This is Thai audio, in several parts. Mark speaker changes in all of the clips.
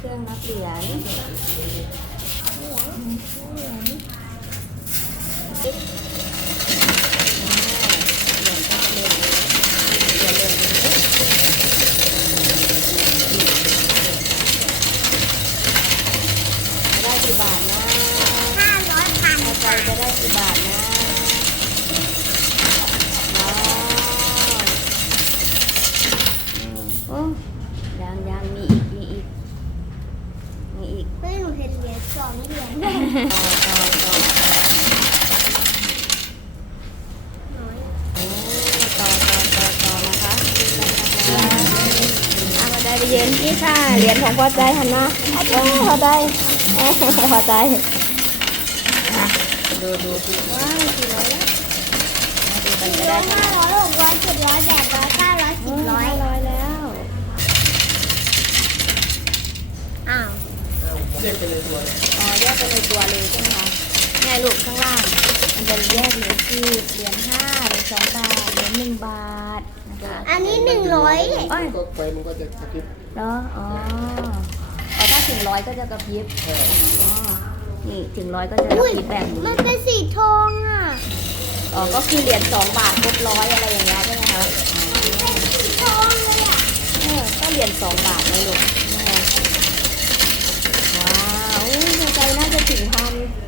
Speaker 1: เครื่องนับเหรียญติ๊กเหรียญก็จะเรียนเหรียญเรียนจะได้กี่บาทนะ
Speaker 2: ห้าร้อยพัน
Speaker 1: พอใจจะได้กี่บาทนะว้าวอืมโอ้ยังยังมีอีก มีอีก มีอีก
Speaker 2: เฮ้ยหนูเห็นเหรียญสองเหรียญน้อย
Speaker 1: โอ้ต่อต่อต่อต่อนะคะดูกันนะคะอะพอใจไปยืนนี่ค่ะ เหรียญของพอใจหันมาอ้าพอใจพอใจดูดูว้าวกี่ร้อยแล้วดูกันจะได้
Speaker 2: ห้า
Speaker 1: ร่
Speaker 2: ร้อยหกร้อยเจ็ดร้อยแปดร้อยเก้าร้อยสิบร้อย
Speaker 1: ร้อยแล้ว
Speaker 2: อ้าว
Speaker 3: เรียกไปเลยตัวเลย
Speaker 1: อ๋อแยกเป็นในตัวเลยใช่ไหมคะไง ลูกข้างล่าง มันจะแยกเหรียญสิบเหรียญห้าเหรียญสองบาทเหรียญหนึ่งบาทนะคะ
Speaker 2: อันนี้หนึ่งร้อย
Speaker 1: โอ้ย
Speaker 3: ก็ไฟมันก็จะกระพริบ
Speaker 1: เหรออ๋ออ๋อถ้าถึงร้อยก็จะกระพริบ
Speaker 3: ใช่
Speaker 1: อ๋อนี่ถึงร้อยก็จะกระ
Speaker 2: อุ้ย
Speaker 1: พริบแบบนี้
Speaker 2: มันเป็นสีทองอะ
Speaker 1: อ๋อก็คือเหรียญสองบาทครบร้อยอะไรอย่างเงี้ยใช่ไหมคะ
Speaker 2: สีทองเลยอะ
Speaker 1: เออก็เหรียญสองบาทเลยลูกนี่ไงว้าวอุ้ยหัวใจน่าจะถึงพันนี่มา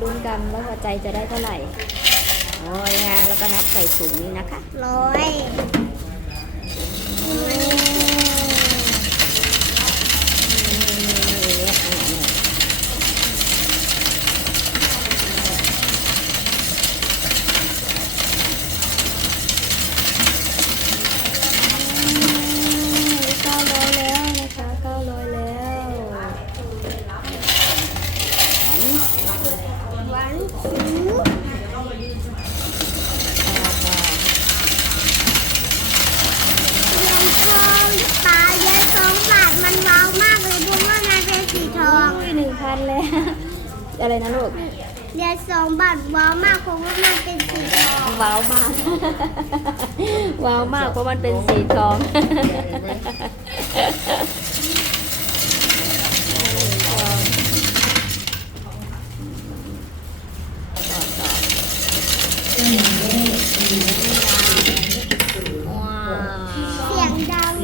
Speaker 1: ลุ้นกันแล้วหัวใจจะได้เท่าไหร่โอ้ยไงแล้วก็นับใส่ถุงนี้นะคะ
Speaker 2: ร้อย
Speaker 1: โอ้ยนี่นี่นี่อ่านี่เก้าร้อยแล้วนะคะเก้าร้อยแล้วอัน
Speaker 2: หวานสู
Speaker 1: ต่อต่อ
Speaker 2: เหรียญทองตาเหรียญสองบาทมันว้าวมากเลยเพราะว่ามันเป็นสีทอง
Speaker 1: อุ้ยหนึ่งพันแล้ว อะไรนะลูก
Speaker 2: เหรียญสองบาทว้าวมากเพราะว่ามันเป็นสีทอง
Speaker 1: ว้าวมาก ว้าวมากเพราะมันเป็นสีทองว้าว
Speaker 2: เสียงดัง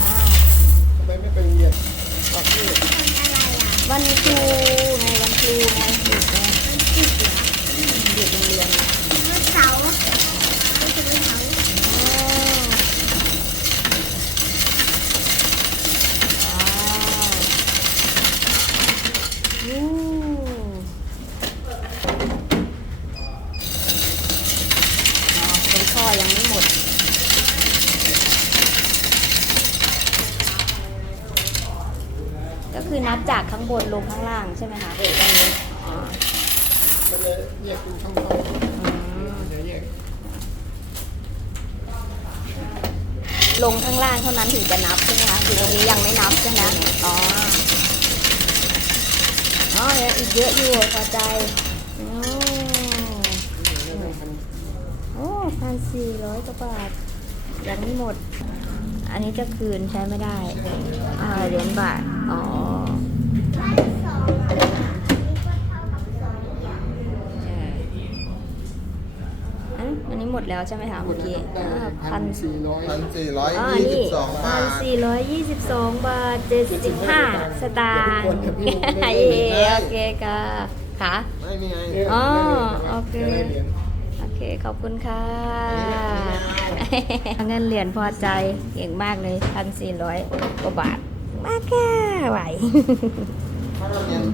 Speaker 2: มาก
Speaker 3: ทำไมไม่ไปโรงเรียน
Speaker 1: บอกพี่
Speaker 2: ทำอะไรอะ
Speaker 1: วันครูไงวันครูไงหยุดไง
Speaker 2: มันติดเหรอ
Speaker 1: หยุดโรงเรียน
Speaker 2: วันเสาร์ไม่ใช่วันเสาร์
Speaker 1: อ๋อว้าวอู้อ๋อเป็นข้อยังไม่หมด ก็ คือนับจากข้างบนลงข้างล่างใช่ไหมคะอ๋อ
Speaker 3: มันเลยแยกเป็นช่องๆมันจะแยก
Speaker 1: ลงข้างล่างเท่านั้นถึงจะนับใช่ไหมคะอยู่ตรงนี้ยังไม่นับใช่ไหมอ๋ออ๋อยังอีกเยอะอยู่พอใจอ๋อโอ้พันสี่ร้อยกว่าบาทยังไม่หมด อันนี้จะคืนใช้ไม่ได้อ่าเหรียญบาท อ๋อ
Speaker 2: อันอั
Speaker 1: นนี้หมดแล้วใช่ไหมคะเมื่อกี้
Speaker 3: ได้
Speaker 1: อ่า
Speaker 3: พั
Speaker 1: พั
Speaker 3: น
Speaker 1: น
Speaker 3: สี่ร้อย
Speaker 4: พันสี่ร้อย
Speaker 1: อ๋อ
Speaker 4: ยี่สิ
Speaker 1: นี่
Speaker 4: บสอง
Speaker 1: พั
Speaker 4: บานท
Speaker 1: สี่ร้อยยี่สิบสองบาทเจ็ดสิบห้าสตางค์เย้โอเคค่ะค่ะ
Speaker 4: ไม่มีไง
Speaker 1: อ๋อโอเค
Speaker 3: จะได้เหรียญ
Speaker 1: โอเคขอบคุณค่ะ เงินเหรียญพอใจเก่งมากเลยพันสี่ร้อยกว่าบาท มากค่ะไหว